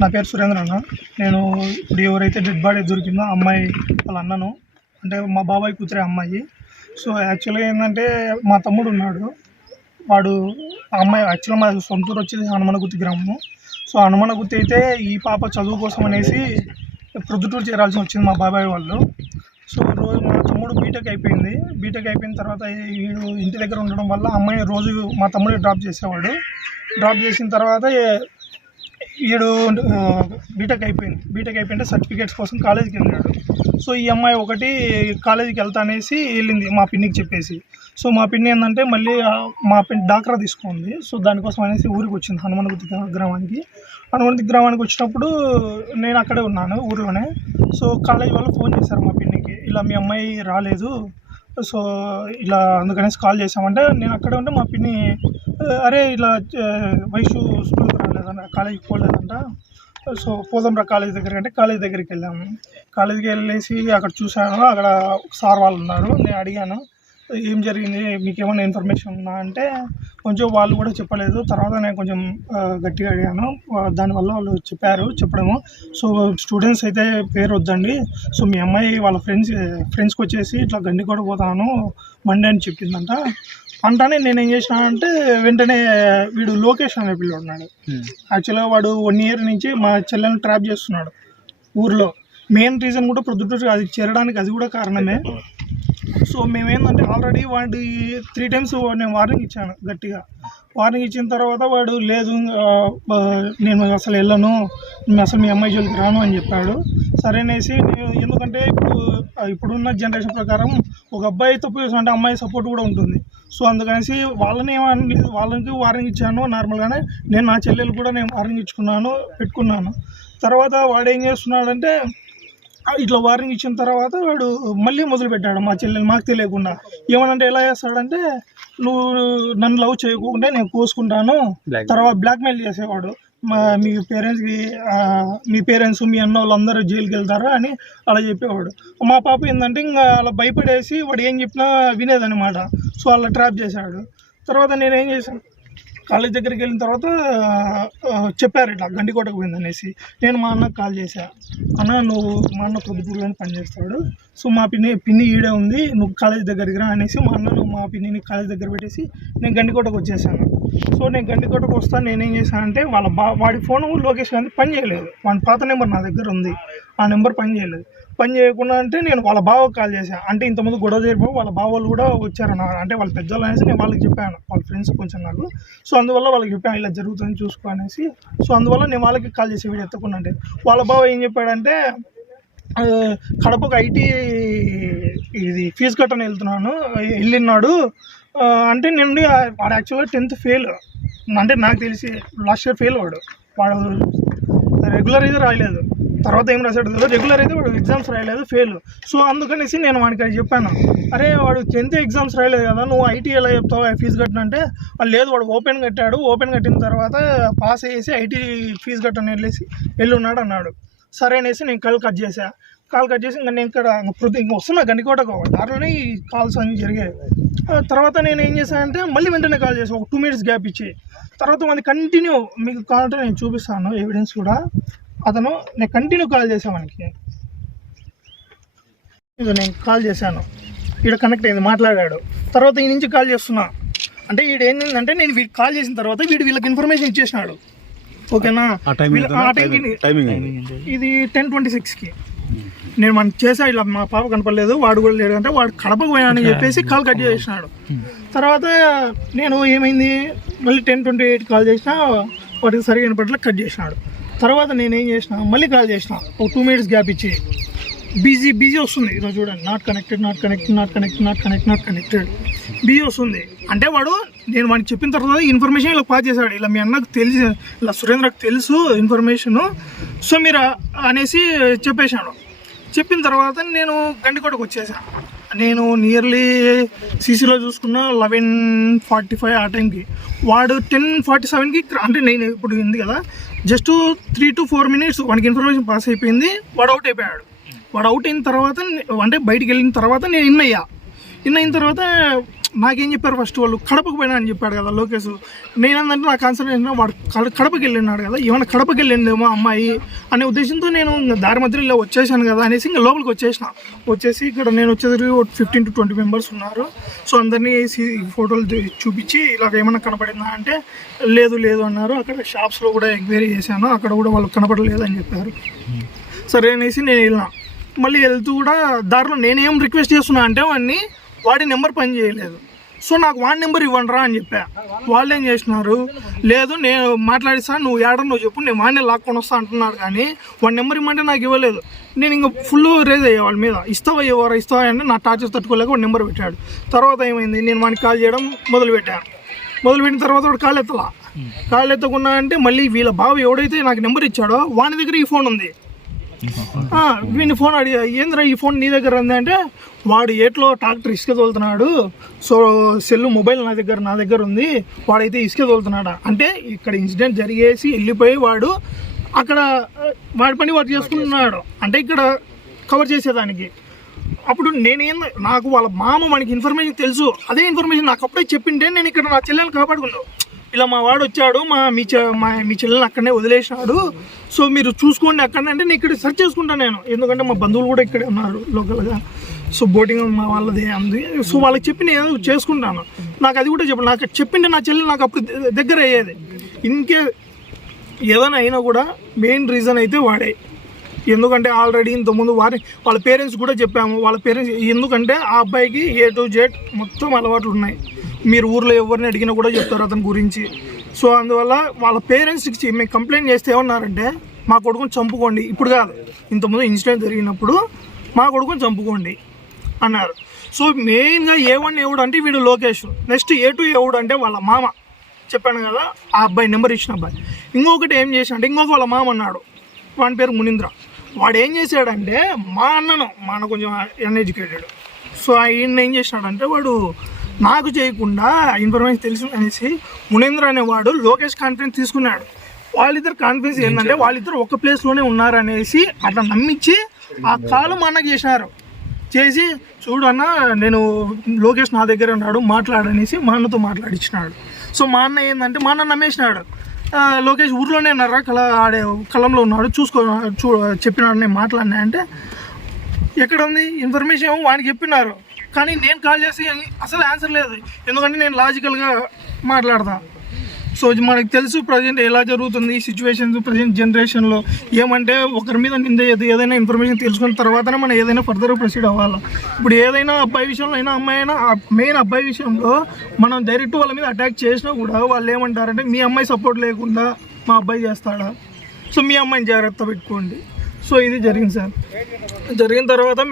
నా పేరు సురేంద్ర అన్న నేను ఇప్పుడు ఎవరైతే డెడ్ బాడీ దొరికిందో అమ్మాయి వాళ్ళ అన్నను అంటే మా బాబాయ్ కూతురే అమ్మాయి సో యాక్చువల్గా ఏంటంటే మా తమ్ముడు ఉన్నాడు వాడు అమ్మాయి యాక్చువల్గా మా సొంతూరు వచ్చేది హనుమనగుత్తి గ్రామము సో హనుమనగుత్తి అయితే ఈ పాప చదువు కోసం అనేసి ప్రొద్దుటూరు చేరాల్సి వచ్చింది మా బాబాయ్ వాళ్ళు సో రోజు మా తమ్ముడు బీటెక్ అయిపోయింది బీటెక్ అయిపోయిన తర్వాత వీడు ఇంటి దగ్గర ఉండడం వల్ల అమ్మాయి రోజు మా తమ్ముడు డ్రాప్ చేసేవాడు డ్రాప్ చేసిన తర్వాత వీడు బీటెక్ అయిపోయింది బీటెక్ అయిపోయింటే సర్టిఫికేట్స్ కోసం కాలేజీకి వెళ్ళాడు సో ఈ అమ్మాయి ఒకటి కాలేజీకి వెళ్తా అనేసి వెళ్ళింది మా పిన్నికి చెప్పేసి సో మా పిన్ని ఏంటంటే మళ్ళీ మా పిన్ని డాక్రా తీసుకుంది సో దానికోసం అనేసి ఊరికి వచ్చింది హనుమంతి గ్రామానికి హనుమంతి గ్రామానికి వచ్చినప్పుడు నేను అక్కడే ఉన్నాను ఊరిలోనే సో కాలేజీ వాళ్ళు ఫోన్ చేశారు మా పిన్నికి ఇలా మీ అమ్మాయి రాలేదు సో ఇలా అందుకనేసి కాల్ చేసామంటే నేను అక్కడే ఉంటే మా పిన్ని అరే ఇలా వయసు స్కూల్కి రాలేదన్న కాలేజీకి పోలేదంట సో పోదాం రా కాలేజ్ దగ్గరికి అంటే కాలేజ్ దగ్గరికి వెళ్ళాము కాలేజీకి వెళ్ళేసి అక్కడ చూసాను అక్కడ సార్ వాళ్ళు ఉన్నారు నేను అడిగాను ఏం జరిగింది మీకు ఏమైనా ఇన్ఫర్మేషన్ ఉందా అంటే కొంచెం వాళ్ళు కూడా చెప్పలేదు తర్వాత నేను కొంచెం గట్టిగా అడిగాను దానివల్ల వాళ్ళు చెప్పారు చెప్పడము సో స్టూడెంట్స్ అయితే పేరు వద్దండి సో మీ అమ్మాయి వాళ్ళ ఫ్రెండ్స్ ఫ్రెండ్స్కి వచ్చేసి ఇట్లా గండి కూడా పోతాను మండే అని చెప్పిందంట అంటానే నేను ఏం చేసిన అంటే వెంటనే వీడు లోకేష్ అనే పిల్లడు ఉన్నాడు యాక్చువల్గా hmm. వాడు వన్ ఇయర్ నుంచి మా చెల్లెని ట్రాప్ చేస్తున్నాడు ఊర్లో మెయిన్ రీజన్ కూడా ప్రొద్దుటూరు అది చేరడానికి అది కూడా కారణమే సో మేమేందంటే ఆల్రెడీ వాడి త్రీ టైమ్స్ నేను వార్నింగ్ ఇచ్చాను గట్టిగా వార్నింగ్ ఇచ్చిన తర్వాత వాడు లేదు నేను అసలు వెళ్ళను అసలు మీ అమ్మాయి జోలికి రాను అని చెప్పాడు సరేనేసి ఎందుకంటే ఇప్పుడు ఇప్పుడున్న జనరేషన్ ప్రకారం ఒక అబ్బాయి తప్పు అంటే అమ్మాయి సపోర్ట్ కూడా ఉంటుంది సో అందుకనేసి వాళ్ళని ఏమని వాళ్ళకి వార్నింగ్ ఇచ్చాను నార్మల్గానే నేను నా చెల్లెలు కూడా నేను వార్నింగ్ ఇచ్చుకున్నాను పెట్టుకున్నాను తర్వాత వాడు ఏం చేస్తున్నాడంటే ఇట్లా వార్నింగ్ ఇచ్చిన తర్వాత వాడు మళ్ళీ మొదలుపెట్టాడు మా చెల్లెలు మాకు తెలియకుండా ఏమనంటే ఎలా చేస్తాడంటే నువ్వు నన్ను లవ్ చేయకుండా నేను కోసుకుంటాను తర్వాత బ్లాక్మెయిల్ చేసేవాడు మా మీ పేరెంట్స్కి మీ పేరెంట్స్ మీ అన్న వాళ్ళందరూ జైలుకి వెళ్తారా అని అలా చెప్పేవాడు మా పాప ఏంటంటే ఇంకా అలా భయపడేసి వాడు ఏం చెప్పినా వినేదనమాట సో అలా ట్రాప్ చేశాడు తర్వాత నేనేం చేశాను కాలేజ్ దగ్గరికి వెళ్ళిన తర్వాత చెప్పారు ఇట్లా గండికోటకు పోయిందనేసి నేను మా అన్నకు కాల్ చేశా అన్న నువ్వు మా అన్న పొద్దుటూరులోనే పనిచేస్తాడు సో మా పిన్ని పిన్ని ఈడే ఉంది నువ్వు కాలేజ్ దగ్గరికి రా అనేసి మా అన్న నువ్వు మా పిన్నిని కాలేజ్ దగ్గర పెట్టేసి నేను గండికోటకు వచ్చేసాను సో నేను గండికోటకు వస్తాను నేనేం చేశాను అంటే వాళ్ళ బా వాడి ఫోను లోకేష్ గాంధీ పని చేయలేదు వాడి పాత నెంబర్ నా దగ్గర ఉంది ఆ నెంబర్ పని చేయలేదు పని చేయకుండా అంటే నేను వాళ్ళ బావకు కాల్ చేశాను అంటే ఇంతమంది గొడవ జరిపి వాళ్ళ బావలు కూడా వచ్చారు అన్న అంటే వాళ్ళ పెద్దలు అనేసి నేను వాళ్ళకి చెప్పాను వాళ్ళ ఫ్రెండ్స్ కొంచెం నాకు సో అందువల్ల వాళ్ళకి చెప్పాను ఇలా జరుగుతుంది చూసుకో అనేసి సో అందువల్ల నేను వాళ్ళకి కాల్ చేసి వీడు ఎత్తకుండా అంటే వాళ్ళ బావ ఏం చెప్పాడంటే కడపకు ఐటీ ఇది ఫీజు కట్టని వెళ్తున్నాను వెళ్ళినాడు అంటే నేను వాడు యాక్చువల్గా టెన్త్ ఫెయిల్ అంటే నాకు తెలిసి లాస్ట్ ఇయర్ ఫెయిల్ వాడు వాడు రెగ్యులర్ అయితే రాలేదు తర్వాత ఏం రాశాడు తెలియదు రెగ్యులర్ అయితే వాడు ఎగ్జామ్స్ రాయలేదు ఫెయిల్ సో అందుకనేసి నేను వాడికి అది చెప్పాను అరే వాడు టెన్త్ ఎగ్జామ్స్ రాయలేదు కదా నువ్వు ఐటీ ఎలా చెప్తావు ఫీజు కట్టినంటే వాడు లేదు వాడు ఓపెన్ కట్టాడు ఓపెన్ కట్టిన తర్వాత పాస్ అయ్యేసి ఐటీ ఫీజు కట్టని వెళ్ళేసి వెళ్ళున్నాడు అన్నాడు సరే అనేసి నేను కాల్ కట్ చేశా కాల్ కట్ చేసి ఇంకా నేను ఇక్కడ ప్రతి ఇంక వస్తున్నా గండికోటకు దారిలోనే ఈ కాల్స్ అన్నీ జరిగాయి తర్వాత నేను ఏం చేశానంటే మళ్ళీ వెంటనే కాల్ చేసాను ఒక టూ మినిట్స్ గ్యాప్ ఇచ్చి తర్వాత మళ్ళీ కంటిన్యూ మీకు కాల్ నేను చూపిస్తాను ఎవిడెన్స్ కూడా అతను నేను కంటిన్యూ కాల్ చేశాను మనకి ఇదో నేను కాల్ చేశాను ఈడ కనెక్ట్ అయింది మాట్లాడాడు తర్వాత ఈ నుంచి కాల్ చేస్తున్నా అంటే ఈడు ఏంటంటే నేను వీడు కాల్ చేసిన తర్వాత వీడు వీళ్ళకి ఇన్ఫర్మేషన్ ఇచ్చేసినాడు ఓకేనా ఆ ఇది టెన్ ట్వంటీ సిక్స్కి నేను మనం చేసా ఇలా మా పాప కనపడలేదు వాడు కూడా లేడు అంటే వాడు కడపకు పోయానని చెప్పేసి కాల్ కట్ చేసినాడు hmm. తర్వాత నేను ఏమైంది మళ్ళీ టెన్ ట్వంటీ ఎయిట్ కాల్ చేసినా వాటికి సరిగా కనపడలేదు కట్ చేసినాడు తర్వాత నేనేం చేసిన మళ్ళీ కాల్ చేసిన ఒక టూ మినిట్స్ గ్యాప్ ఇచ్చి బిజీ బిజీ వస్తుంది ఈరోజు చూడండి not connected not connected not connected not connect not connected busy వస్తుంది అంటే వాడు నేను వాడికి చెప్పిన తర్వాత ఇన్ఫర్మేషన్ ఇలా పాస్ చేశాడు ఇలా మీ అన్నకు తెలిసి ఇలా సురేంద్రకు తెలుసు ఇన్ఫర్మేషను సో మీరు అనేసి చెప్పేశాడు చెప్పిన తర్వాత నేను గండికోటకు వచ్చేసాను నేను నియర్లీ సీసీలో చూసుకున్న లెవెన్ ఫార్టీ ఫైవ్ ఆ టైంకి వాడు టెన్ ఫార్టీ సెవెన్కి అంటే నేను ఇప్పుడు ఉంది కదా just three to four minutes వాడికి ఇన్ఫర్మేషన్ పాస్ అయిపోయింది వాడు అవుట్ అయిపోయాడు వాడు అవుట్ అయిన తర్వాత అంటే బయటికి వెళ్ళిన తర్వాత నేను ఇన్ అయ్యా ఇన్ అయిన తర్వాత నాకేం చెప్పారు ఫస్ట్ వాళ్ళు కడపకు పోయినా అని చెప్పాడు కదా లోకేష్ నేనందంటే నాకు కాన్సర్ ఏంటంటే వాడు కడపకి వెళ్ళినాడు కదా ఏమైనా కడపకి వెళ్ళిందేమో అమ్మాయి అనే ఉద్దేశంతో నేను దారి మధ్యలో ఇలా వచ్చేసాను కదా అనేసి ఇంకా లోపలికి వచ్చేసిన వచ్చేసి ఇక్కడ నేను వచ్చేసరికి ఫిఫ్టీన్ టు ట్వంటీ మెంబర్స్ ఉన్నారు సో అందరినీ వేసి ఫోటోలు చూపించి ఇలా ఏమైనా కనపడిందా అంటే లేదు లేదు అన్నారు అక్కడ షాప్స్లో కూడా ఎంక్వైరీ చేశాను అక్కడ కూడా వాళ్ళు కనపడలేదు అని చెప్పారు సరే అనేసి నేను వెళ్ళినా మళ్ళీ వెళ్తూ కూడా దారిలో నేనేం రిక్వెస్ట్ చేస్తున్నా అంటే వాడిని వాడి నెంబర్ పని చేయలేదు సో నాకు వాడి నెంబర్ ఇవ్వండిరా అని చెప్పా వాళ్ళు ఏం చేసినారు లేదు నేను మాట్లాడిస్తాను నువ్వు ఏడ నువ్వు చెప్పు నేను వాడిని లాక్కొని వస్తా అంటున్నాడు కానీ వాడి నెంబర్ ఇవ్వమంటే నాకు ఇవ్వలేదు నేను ఇంకా ఫుల్ రేజ్ అయ్యా వాళ్ళ మీద ఇస్తావా ఇవ్వరా ఇస్తావా అంటే నా టార్చర్ తట్టుకోలేక వాడి నెంబర్ పెట్టాడు తర్వాత ఏమైంది నేను వాడిని కాల్ చేయడం మొదలుపెట్టాను మొదలుపెట్టిన తర్వాత వాడు కాల్ ఎత్తలా కాల్ ఎత్తకున్నా అంటే మళ్ళీ వీళ్ళ బాబు ఎవడైతే నాకు నెంబర్ ఇచ్చాడో వాడి దగ్గర ఈ ఫోన్ ఉంది వీని ఫోన్ అడిగి ఏంద్రా ఈ ఫోన్ నీ దగ్గర ఉంది అంటే వాడు ఏట్లో ట్రాక్టర్ ఇసుక తోలుతున్నాడు సో సెల్ మొబైల్ నా దగ్గర నా దగ్గర ఉంది వాడైతే ఇసుక తోలుతున్నాడా అంటే ఇక్కడ ఇన్సిడెంట్ జరిగేసి వెళ్ళిపోయి వాడు అక్కడ వాడి పని వాడు చేసుకుంటున్నాడు అంటే ఇక్కడ కవర్ చేసేదానికి అప్పుడు నేనేం నాకు వాళ్ళ మామ మనకి ఇన్ఫర్మేషన్ తెలుసు అదే ఇన్ఫర్మేషన్ నాకు అప్పుడే చెప్పింటే నేను ఇక్కడ నా చెల్లెని కాపాడుకున్నాను ఇలా మా వాడు వచ్చాడు మా మీ మా మీ చెల్లెని అక్కడనే వదిలేసాడు సో మీరు చూసుకోండి అక్కడ అంటే నేను ఇక్కడ సెర్చ్ చేసుకుంటాను నేను ఎందుకంటే మా బంధువులు కూడా ఇక్కడే ఉన్నారు లోకల్గా సో బోటింగ్ మా వాళ్ళది అంది సో వాళ్ళకి చెప్పి నేను చేసుకుంటాను నాకు అది కూడా చెప్పండి నాకు చెప్పింటే నా చెల్లెలు నాకు అప్పుడు దగ్గర అయ్యేది ఇన్కే ఏదైనా అయినా కూడా మెయిన్ రీజన్ అయితే వాడే ఎందుకంటే ఆల్రెడీ ఇంతకుముందు వారి వాళ్ళ పేరెంట్స్ కూడా చెప్పాము వాళ్ళ పేరెంట్స్ ఎందుకంటే ఆ అబ్బాయికి ఏ టు జెడ్ మొత్తం అలవాట్లు ఉన్నాయి మీరు ఊర్లో ఎవరిని అడిగినా కూడా చెప్తారు అతని గురించి సో అందువల్ల వాళ్ళ పేరెంట్స్కి మేము కంప్లైంట్ చేస్తే ఏమన్నారంటే మా కొడుకుని చంపుకోండి ఇప్పుడు కాదు ఇంతకుముందు ఇన్సిడెంట్ జరిగినప్పుడు మా కొడుకుని చంపుకోండి అన్నారు సో మెయిన్గా ఏ వన్ ఎవడు అంటే వీడు లోకేష్ నెక్స్ట్ ఏ టూ ఎవడు అంటే వాళ్ళ మామ చెప్పాను కదా ఆ అబ్బాయి నెంబర్ ఇచ్చిన అబ్బాయి ఇంకొకటి ఏం అంటే ఇంకొక వాళ్ళ మామ అన్నాడు వాడి పేరు మునీంద్ర వాడు ఏం చేశాడంటే మా అన్నను మా అన్న కొంచెం అన్ఎడ్యుకేటెడ్ సో ఆయన ఏం చేసినాడంటే వాడు నాకు చేయకుండా ఇన్ఫర్మేషన్ తెలుసు అనేసి మునేంద్ర అనేవాడు లోకేష్ కాన్ఫరెన్స్ తీసుకున్నాడు వాళ్ళిద్దరు కాన్ఫరెన్స్ ఏంటంటే వాళ్ళిద్దరు ఒక ప్లేస్లోనే ఉన్నారు అనేసి అట్లా నమ్మించి ఆ కాలు మా అన్నకి చేసినారు చేసి చూడు అన్న నేను లోకేష్ నా దగ్గర ఉన్నాడు మాట్లాడనేసి మా అన్నతో మాట్లాడించినాడు సో మా అన్న ఏంటంటే మా అన్న నమ్మేసినాడు లోకేష్ ఊర్లోనే ఉన్నారా కళ ఆడే కలంలో ఉన్నాడు చూసుకో చూ చెప్పినాడు నేను మాట్లాడినా అంటే ఎక్కడ ఉంది ఇన్ఫర్మేషన్ వానికి చెప్పినారు కానీ నేను కాల్ చేసి అసలు ఆన్సర్ లేదు ఎందుకంటే నేను లాజికల్గా మాట్లాడతా సో మనకు తెలుసు ప్రజెంట్ ఎలా జరుగుతుంది సిచ్యువేషన్స్ ప్రజెంట్ జనరేషన్లో ఏమంటే ఒకరి మీద నింద ఏదైనా ఇన్ఫర్మేషన్ తెలుసుకున్న తర్వాతనే మనం ఏదైనా ఫర్దర్ ప్రొసీడ్ అవ్వాలి ఇప్పుడు ఏదైనా అబ్బాయి విషయంలో అయినా అమ్మాయి అయినా మెయిన్ అబ్బాయి విషయంలో మనం డైరెక్ట్ వాళ్ళ మీద అటాక్ చేసినా కూడా వాళ్ళు ఏమంటారంటే మీ అమ్మాయి సపోర్ట్ లేకుండా మా అబ్బాయి చేస్తాడా సో మీ అమ్మాయిని జాగ్రత్త పెట్టుకోండి సో ఇది జరిగింది సార్ జరిగిన తర్వాత